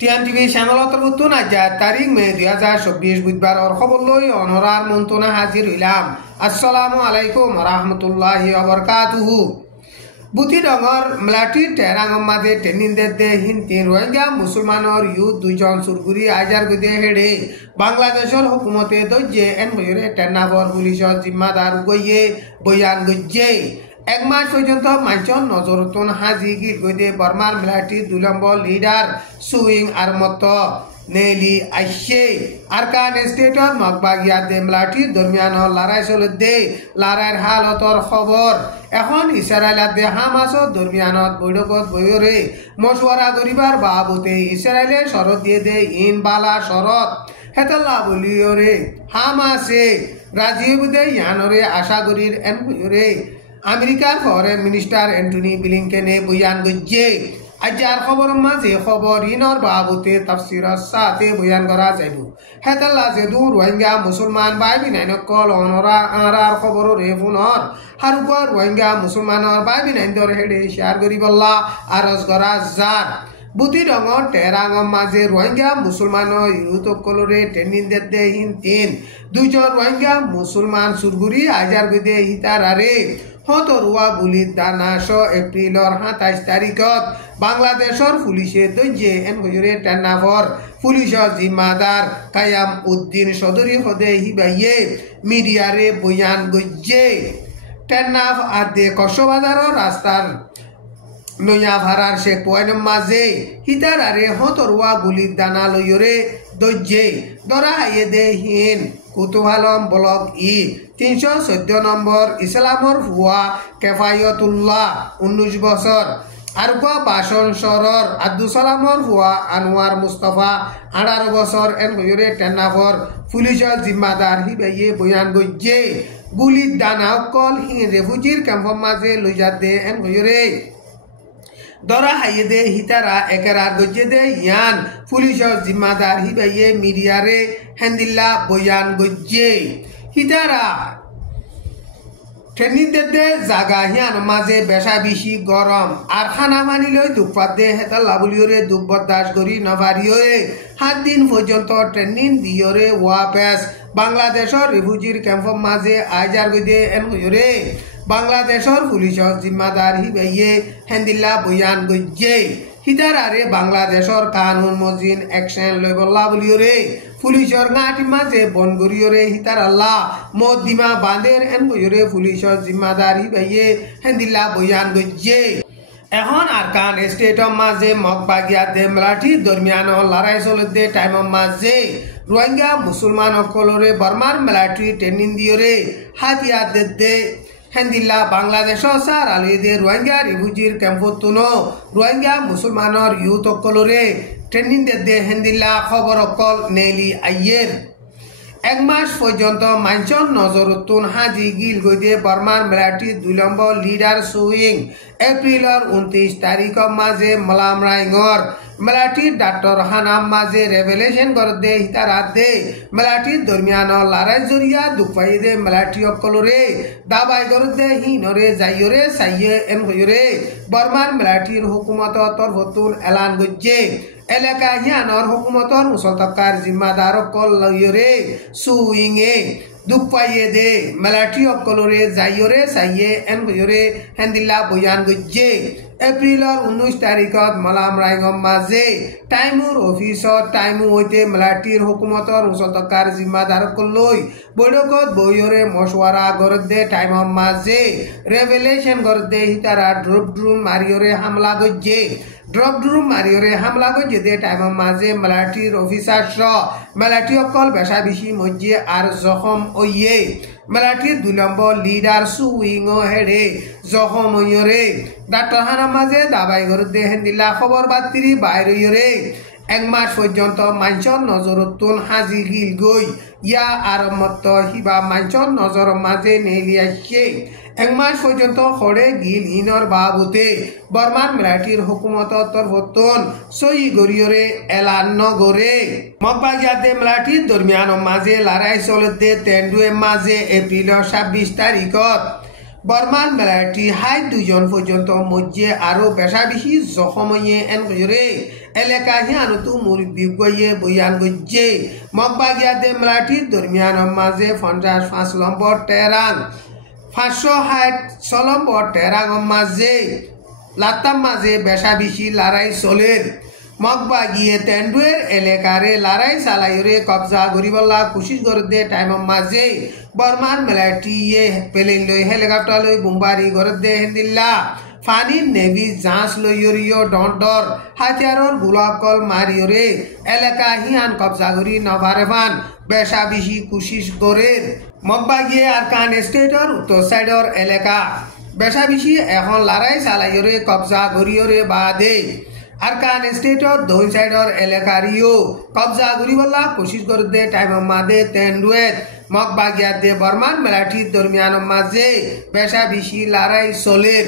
টিএমটিভি channel অন্তর্ভুক্ত আজ তারিখ মে 2024 বুধবার খবর লই অনরার মন্ত্রণা হাজির হইলাম। আসসালামু আলাইকুম রহমতুল্লাহি ওয়াবারাকাতুহু। বুতি ডঙর মলাটি টেরাঙম মাঝে টেনিনদের দে হিন্দিন রোহিঙ্গা মুসলমানর ইউথ দুইজন সুরগুরি আজার গুদে হেডে বাংলাদেশের হুকুমতে দজ্জে এন বয়রে টেন্নাবর পুলিশের জিম্মাদার গইয়ে বয়ান গজ্জে এক মাস পর্যন্ত মাঞ্চন নজরতুন হাজি গিল গদে বর্মার মিলাটি দুলম্ব লিডার সুইং আর মত নেলি আইসে আরকান স্টেটত মগবাগিয়া দে মিলাটি দরমিয়ান লড়াই চলতে লড়াইয়ের হালতর খবর এখন ইসরায়েল দে হামাসর দরমিয়ানত বৈঠকত বইরে মশওয়ারা করিবার বাবুতে ইসরায়েলে শরত দিয়ে দে ইন বালা শরত হেতল্লা বলিওরে হামাসে রাজীব দে ইয়ানরে আশা করির এন বইরে আমেরিকার ফরেন মিনিস্টার অ্যান্টনি ব্লিংকেনে বয়ান গজ্জে আজার খবর মাঝে খবর ইনর বাবুতে তাফসিরের সাথে বয়ান করা যাইব হেতাল্লা যেদু রোহিঙ্গা মুসলমান ভাই বিনাইন কল অনরা আরার খবর রে ফোনর হারুপর রোহিঙ্গা মুসলমানর ভাই বিনাইন দর হেডে শেয়ার করিবল্লা আরজ করা যার বুতি ডঙর টেরাঙম মাঝে রোহিঙ্গা মুসলমানর ইউথ কলরে টেনিনদের দে হিন তিন দুইজন রোহিঙ্গা মুসলমান সুরগুরি আজার গদে হিতারারে হতরুয়া গুলির দানা এপ্রিলর 27 তারিখত বাংলাদেশের পুলিশে দজ্জে এন হজরে টেন্নাফর পুলিশের জিম্মাদার কায়াম উদ্দিন সদরি হদে হিবাইয়ে মিডিয়ারে বয়ান গজ্জে টেন্নাফ আদে কসবাজারের রাস্তার নয়া ভাড়ার শেখ পয়েন্টের মাঝে হিতারারে হতরুয়া গুলির দানা লইরে দজ্জে দরা হাইয়ে দে হিন কুতুহালম ব্লক 314 নম্বর ইসলামর ফুয়া কেফায়তুল্লাহ 19 বছর আরবা বাসন শহর আব্দুল সালামর ফুয়া আনোয়ার মুস্তফা 18 বছর এন হইরে টেন্নাফর পুলিশের জিম্মাদার হিবাইয়ে বয়ান গজ্জে গুলির দানা কল হি রেফুজির ক্যাম্পের মাঝে লইজা দে এন হইরে দরা হাইয়ে দে হিতারা একেরার গজ্জে দে ইয়ান পুলিশের জিম্মাদার হিবাইয়ে মিডিয়ারে হেন্দিল্লা বয়ান গজ্জে হিতারা ট্রেনিংদের দে জাগা হিয়ান মাঝে বেশা বেশি গরম আর খানা পানি লই দুপাত দে হেতাল্লা বলিওরে দুঃখ বরদাস্ত করি নভারিওরে 7 দিন পর্যন্ত ট্রেনিং দিওরে ওয়াপেস বাংলাদেশের রিফিউজির ক্যাম্পের মাঝে আজার গদে এন হইরে বাংলাদেশের পুলিশের জিম্মাদার হিবাইয়ে হেন্দিল্লা বয়ান গজ্জে হিতারারে বাংলাদেশের কানুন মজিন অ্যাকশন লইবল্লা বলিওরে পুলিশের গাঁটি মাঝে বনগরিয়রে হিতারাল্লাহ মদিমা বাঁধের এন বইরে পুলিশের জিম্মাদার হিবাইয়ে হেন্দিল্লা বয়ান গজ্জে এখন আরকান স্টেটর মাঝে মগবাগিয়া দে মলাঠি দরমিয়ান লড়াই চলতে টাইমের মাঝে রোহিঙ্গা মুসলমান সকলরে বর্মার মিলিটারি ট্রেনিং দিওরে হাতিয়ার দে হেন্দিল্লা বাংলাদেশের সার আলুদে রোহিঙ্গা রিফিউজির ক্যাম্পতুন রোহিঙ্গা মুসলমানর ইউথ সকলরে ট্রেনিং দে হেন্দিল্লা খবর অকল নেলি আইয়ের এক মাস পর্যন্ত মাঞ্চন নজরতুন হাজি গিল গদে বর্মার মিলিটারি দুলম্ব লিডার সুইং এপ্রিলর 29 তারিখর মাঝে মলাম রাইঙর মিলিটারি ডাক্তার হানাম মাঝে রেভেলেশন করদে হিতারাত দে মিলিটারি দরমিয়ান লড়াই জরিয়া দুপাই দে মিলিটারি অকলরে দাবাই করদে হিনরে যাইরে সাইয়ে এন হইরে বর্মার মিলিটারির হুকুমত তরফতুন এলান গজ্জে এলাকা হিয়ানর হুকুমতর মুসলতকার জিম্মাদার কল লইরে সুইংয়ে দুপাইয়ে দে মিলিটারি অকলরে যাইরে সাইয়ে এন হইরে হেন্দিল্লা বয়ান গজ্জে এপ্রিলর 19 তারিখত মলাম রাইঙম মাঝে টাইমুর অফিসত টাইমু হইতে মিলিটারির হুকুমতর মুসলতকার জিম্মাদার কলই বৈঠকত বইরে মশওয়ারা করদে টাইমের মাঝে রেভেলেশন করদে হিতারা ড্রপ ড্রুম মারিয়রে হামলা গজ্জে ড্রপ ড্রুম মারিয়রে হামলা গজ্জে দে টাইমের মাঝে মিলিটারির অফিসার সহ মিলিটারি অকল বেশা বেশি মজ্জে আর জখম ওইয়ে মিলিটারির দুলম্ব লিডার সুইং হেডে জখম ওইরে ডাক্তার হানার মাঝে দাবাই করদে হেন্দিল্লা খবর বাতিরি বাইরে এক মাস পর্যন্ত মাঞ্চন নজরতুন হাজি গিল গই ইয়া আরমত হিবা মাঞ্চন নজর মাঝে নেলি আসছে এক মাস পর্যন্ত খড়ে গিল ইনর বাবুতে বর্মার মিলিটারির হুকুমত তরফতুন সই গরিয়রে এলান নগরে মগবাগিয়াতে মিলিটারির দরমিয়ান মাঝে লড়াই চলতে তেন্ডুয়ে মাঝে এপ্রিল 26 তারিখত বর্মার মেলাটি হাই 2 জন পর্যন্ত মধ্যে আরো বেশা বেশি জখময়ে এন করে এলাকা হিয়ানতু মুরব্বী গয়ে বয়ান গজ্জে মগবাগিয়াতে মেলাটির দরমিয়ান মাঝে ৫৫ নম্বর টেরাং ৫৬০ নম্বর টেরাং মাঝে লাতাম মাঝে বেশা বেশি লড়াই চলের মগবাগিয়ে তেন্ডুয়ের এলাকারে লড়াই চালাইরে কবজা করিবলা কোশিশ করতে টাইম মাঝে বর্মার মেলাটি পেলেন লই হেলিকপ্টার লই বুম্বারি করতে হেন্দিল্লা ফানি নেভি জাঁচ লইয়রিও ডর হাতিয়ারর গোলাকল মারিয়রে এলাকা হিয়ান কবজা করি নভারেভান বেশা বেশি কোশিশ করে মগবাগিয়ে আরকান স্টেটর উত্তর সাইডর এলাকা বেশা বেশি এখন লড়াই চালাইরে কবজা করিয়রে বাদে আরকান স্টেটর দুই সাইডর এলাকারিও কবজা করিবলা কোশিশ করতে টাইম মাঝে তেন্ডুয়েত মগবাগিয়াতে বর্মার মেলাটির দরমিয়ান মাঝে বেশা বেশি লড়াই চলের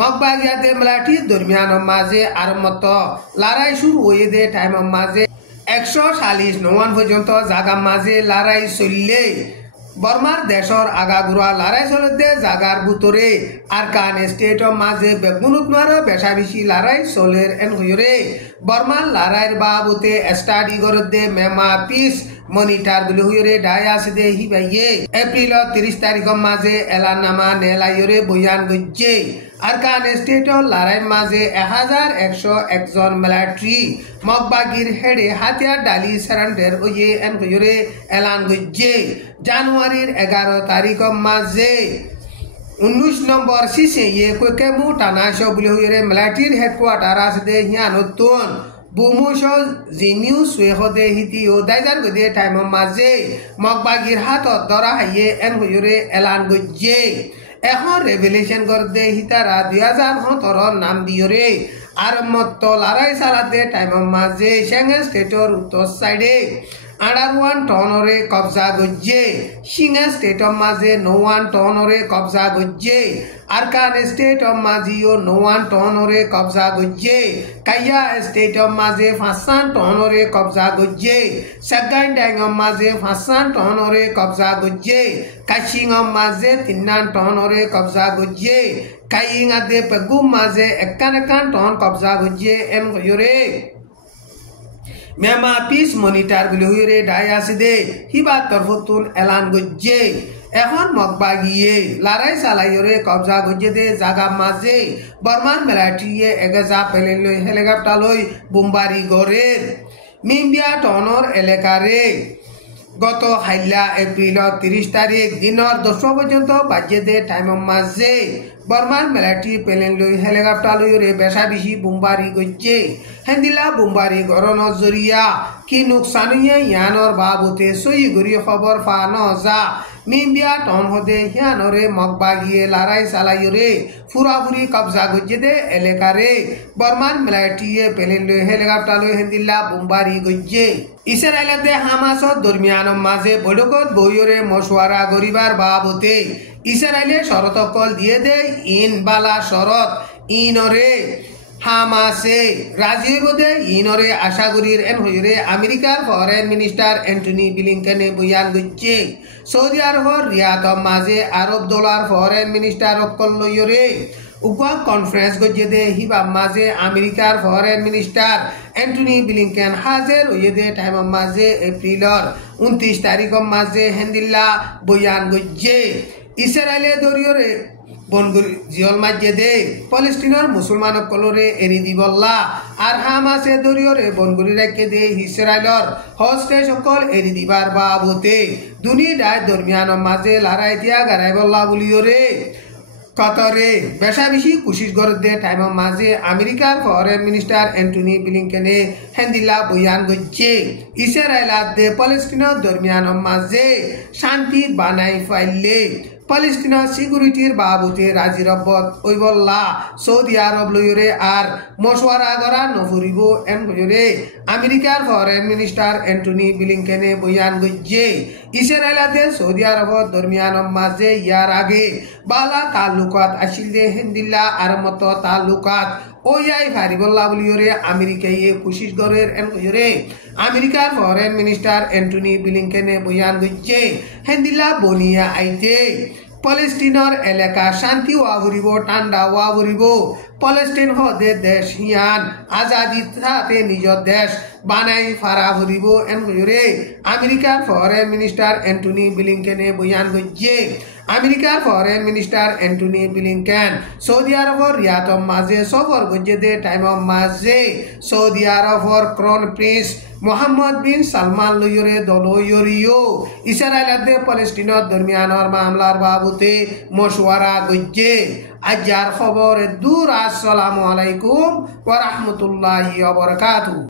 মগবাগিয়াতে মেলাটির দরমিয়ান মাঝে আর মতো লড়াই শুরু হয়ে দে টাইম মাঝে ১৪০ পর্যন্ত জাগা মাঝে লড়াই চললে বর্মার দেশর আগাগুড়া লড়াই চলতে জাগার ভিতরে আরকান স্টেটর মাঝে বেগুনুত মারো বেশা বেশি লড়াই চলের এন হইরে বর্মার লড়াইয়ের বাবুতে স্টাডি করতে মেমা পিস মনিটার বলে হইরে ডায়াস দে হিবাইয়ে এপ্রিল ৩০ তারিখ মাঝে এলানামা নেলাইরে বয়ান গজ্জে আরকান স্টেটর লড়াই মাঝে ১১০১ জন মিলিটারি মগবাগির হেডে হাতিয়ার ডালি সারেন্ডার হইয়ে এন হইরে এলান গজ্জে জানুয়ারির ১১ তারিখ মাঝে ১৯ নম্বর সিসে কেমু টানাশ বলে হইরে মিলিটারির হেডকোয়ার্টার আছে হিয়া নতুন বুমুশ জিনিউ সুয়েহদে হিতি ও দাইদার গদে টাইম মাঝে মগবাগির হাতত ধরা হাইয়ে এন হইরে এলান গজ্জে এখন রেভেলেশন করতে হিতারা ২০১৭ নাম দিয়রে আর মত লড়াই চালাতে টাইম মাঝে সেঙ্গেল স্টেটর উত্তর সাইডে ৮১ টনরে কবজা গজ্জে সিঙ্গা স্টেটর মাঝে ৯১ টনরে কবজা গজ্জে আরকান স্টেটর মাঝিও ৯১ টনরে কবজা গজ্জে কাইয়া স্টেটর মাঝে ৫ টনরে কবজা গজ্জে সাগাইন ডাইঙর মাঝে ৫ টনরে কবজা গজ্জে কাশিঙর মাঝে ৩ টনরে কবজা গজ্জে কাইঙাতে পেগুম মাঝে ১ টন কবজা গজ্জে এন গয়রে মেমা পিস মনিটার বলে হইরে ডায়াস দে হিবা তরফতুন এলান গজ্জে এখন মগবাগিয়ে লড়াই চালাইরে কবজা গজ্জে দে জাগা মাঝে বর্মান মিলিটারিয়ে এগেজা পেলেন লই হেলিকপ্টার লই বুম্বারি গড়ের মিম্বিয়া টনর এলাকারে গত হাইলা এপ্রিল ৩০ তারিখ দিনের ১০ পর্যন্ত বাজে দে টাইম মাঝে বর্মার মিলিটারি পেলেন লই হেলিকপ্টার লইরে বেশা বেশি বুম্বারি গজ্জে হেন্দিলা বুম্বারি গড়নৰ জরিয়া কি নুকসান হইয়া ইয়ানর বাবুতে সই গরি খবর পানো যা মিম্বিয়া টন হদে হিয়ানরে মগবাগিয়ে লড়াই চালাইরে ফুরাফুরি কবজা গজ্জে দে এলাকারে বর্মার মিলিটারিয়ে পেলেন লই হেলিকপ্টার লই হেন্দিলা বুম্বারি গজ্জে ইসরায়েলতে হামাসর দরমিয়ান মাঝে বৈঠকত বইরে মশওয়ারা গরিবার বাবতে ইসরায়েলের শরতকল দিয়ে দে ইন বালা শরত ইনরে হামাসে রাজি হইবদে ইনরে আশা করির এন হইরে আমেরিকার ফরেন মিনিস্টার অ্যান্টনি ব্লিংকেনে বয়ান গজ্জে সৌদি আরবর রিয়াদ মাঝে আরব ডলার ফরেন মিনিস্টার অকল লইরে উকা কনফারেন্স গজ্জে দে হিবা মাঝে আমেরিকার ফরেন মিনিস্টার অ্যান্টনি ব্লিংকেন হাজির হইয়ে দে টাইম মাঝে এপ্রিলর ২৯ তারিখ মাঝে হেন্দিল্লা বয়ান গজ্জে ইসরায়েলে দরিয়রে বনগুরি জিয়ল মাঝে দে পলেস্টিনের মুসলমান কলরে এরি দিবল্লা আর হামাসে দরিয়রে বনগুরি রাখে দে ইসরায়েলর হস্টে সকল এরি দিবার বাবতে দুনি ডায় দরমিয়ান মাঝে লড়াই দিয়া গারাই বল্লা বলিওরে কতরে বেশা বেশি কোশিশ করতে টাইম মাঝে আমেরিকার ফরেন মিনিস্টার অ্যান্টনি ব্লিংকেনে হেন্দিলা বয়ান গজ্জে ইসরায়েলাত দে পলেস্টিনের দরমিয়ান মাঝে শান্তি বানাই ফাইলে Palestina security babute raji rabbot oibolla Saudi Arab loyore ar moshwara gora nofuribo en goyore American Foreign Minister Anthony Blinken boyan gojje Israelate Saudi Arab dormiyan maze yar age bala talukat ashilde hindilla armoto talukat ওয়াই ফারিবল্লা বলিওরে আমেরিকায় কোশিশ গরের N কইরে আমেরিকার foreign minister Antony ব্লিংকেনে বয়ান গজ্জে হেন্দিলা বনিয়া আইতে পলেষ্টিনৰ এলেকা শান্তি ওয়াবরিব ঠান্ডা ওয়াবরিব পলেষ্টিন হদে দেশ হিয়ান আজাদি সাথে নিজের দেশ বানাই ফারা ভরিব এনরে আমেরিকার ফরেন মিনিস্টার অ্যান্টনি ব্লিংকেনে বয়ান গজ্জে আমেরিকার foreign minister Antony Blinken Saudi আরবর রিয়াদর মাঝে সফর গজ্জে দে টাইমর মাঝে সৌদি আরবর crown prince Mohammed bin Salman লইরে দলইরিও ইসরায়েলতে পলেষ্টিনের দরমিয়ানর মামলার বাবুতে মশওয়ারা গজ্জে আজার খবর দূর আসসালামু আলাইকুম ওয়া রাহমাতুল্লাহি ওয়া বারাকাতুহু।